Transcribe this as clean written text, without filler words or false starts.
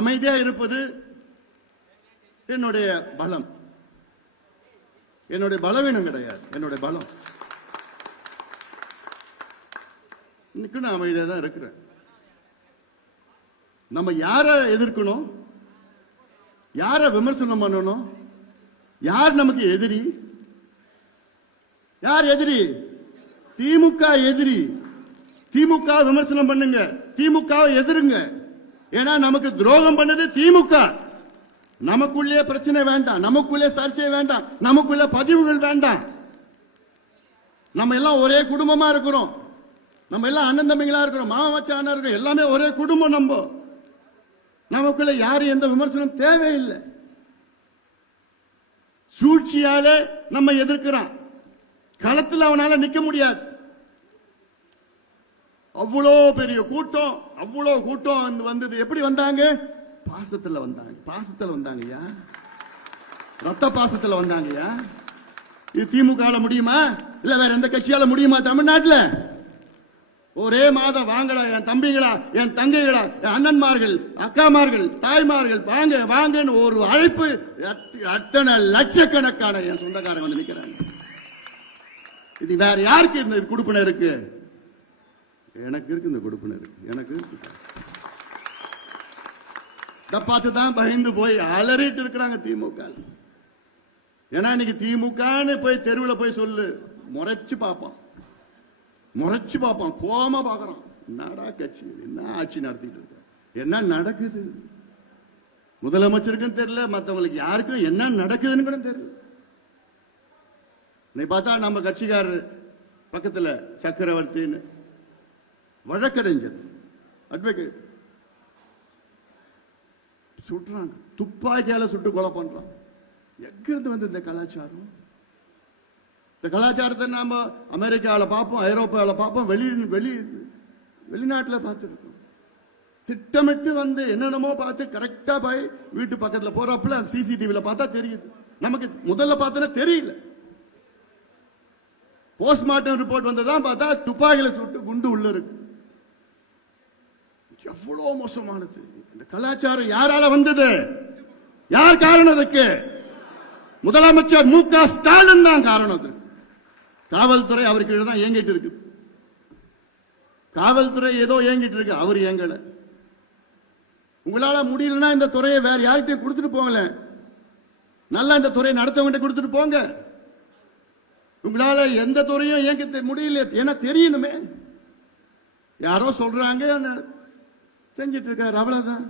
அமைதியா இருப்பது என்னுடைய பலம், என்னுடைய பலவீனம் கிடையாது, என்னுடைய பலம். இன்னைக்கு நான் அமைதியா தான் இருக்கிறேன். நம்ம யார எதிர்க்கணும், யார விமர்சனம் பண்ணணும், யார் நமக்கு எதிரி? யார் எதிரி? திமுக எதிரி. திமுக விமர்சனம் பண்ணுங்க, திமுக எதிருங்க. ஏன்னா நமக்கு துரோகம் பண்ணது திமுக. நமக்குள்ளே பிரச்சனை வேண்டாம், நமக்குள்ளே சர்ச்சை வேண்டாம், நமக்குள்ள பதிவுகள் வேண்டாம். நம்ம எல்லாம் ஒரே குடும்பமா இருக்கிறோம், நம்ம எல்லாம் அண்ணன் தம்பிகளா இருக்கிறோம், மாமா மச்சானா இருக்கிறோம், எல்லாமே ஒரே குடும்பம். நமக்குள்ள யாரும் எந்த விமர்சனம் தேவையில்லை. சூழ்ச்சியாலே நம்ம எதிர்க்கிறான், களத்தில் அவனால நிக்க முடியாது. அவ்வளோ பெரிய கூட்டம், அவ்வளோ கூட்டம் வந்தது. எப்படி வந்தாங்க? பாசத்துல வந்தாங்க, பாசத்துல வந்தாங்கய்யா, ரத்த பாசத்துல வந்தாங்கய்யா. இது திமுக முடியுமா? இல்ல வேற எந்த கட்சியால முடியுமா? தமிழ்நாட்டில் ஒரே மாதம் வாங்கடா என் தம்பிகளா, என் தங்கைகளா, என் அண்ணன்மார்கள், அக்காமார்கள், தாய்மார்கள், வாங்க வாங்கன்னு ஒரு அழைப்பு. அத்தனை லட்சக்கணக்கான என் சொந்தக்காரங்க வந்து நிக்கிறாங்க. இது வேற யாருக்கு இந்த கொடுப்பினை இருக்கு? எனக்கு இருக்கு, இந்த கொடுப்பினை இருக்கு, எனக்கு இருக்கு. இதை பார்த்து தான் பயந்து போய் அலறிட்டு இருக்கிறாங்க திமுக. ஏன்னா இன்னைக்கு திமுகன்னு போய் தெருவில் போய் சொல்லு, முறைச்சு பார்ப்பான், முறைச்சு பார்ப்பான், கோமா பார்க்கறான். என்னடா கட்சி, என்ன ஆட்சி நடத்திட்டு இருக்க, என்ன நடக்குது? முதலமைச்சருக்கும் தெரியல, மற்றவங்களுக்கு யாருக்கும் என்ன நடக்குதுன்னு கூட தெரியல. நீ பார்த்தா நம்ம கட்சிக்காரர் பக்கத்துல சக்கரவர்த்தின்னு வழக்கறிஞர், அட்வொகேட், சுட்டுறாங்க, துப்பாக்கியால சுட்டு கொலை பண்றான். எங்கிருந்து வந்து இந்த கலாச்சாரம்? இந்த கலாச்சாரத்தை நாம அமெரிக்காவில் பார்ப்போம், ஐரோப்பாவில் பார்ப்போம், வெளிநாட்டில் பார்த்துருக்கோம். திட்டமிட்டு வந்து என்னென்னமோ பார்த்து கரெக்டா போய் வீட்டு பக்கத்தில் போறப்பல சிசிடிவியில் பார்த்தா தெரியுது. நமக்கு முதல்ல பார்த்தா தெரியல. போஸ்ட்மார்ட்டம் ரிப்போர்ட் வந்ததான் பார்த்தா துப்பாக்கியில சுட்டு குண்டு உள்ள இருக்கு. எவ்வளவு மோசமானது இந்த கலாச்சாரம். யாரால வந்தது? யார் காரணம் அதுக்கு? முதலமைச்சர் மு.க. ஸ்டாலின் தான் காரணம். காவல்துறை அவருக்கு தான் இயங்கிட்டு இருக்கு. காவல்துறை ஏதோ இயங்கிட்டு இருக்கு, அவர் இயங்கல. உங்களால முடியலன்னா இந்த துறையை வேற யார்கிட்டயும் கொடுத்துட்டு போங்கல, நல்லா இந்த துறையை நடத்தவங்கிட்ட கொடுத்துட்டு போங்க. உங்களால எந்த துறையும் இயங்க முடியல, ஏன்னா தெரியணுமே. யாரோ சொல்றாங்க, செஞ்சிட்டு இருக்காரு, அவ்வளவுதான்.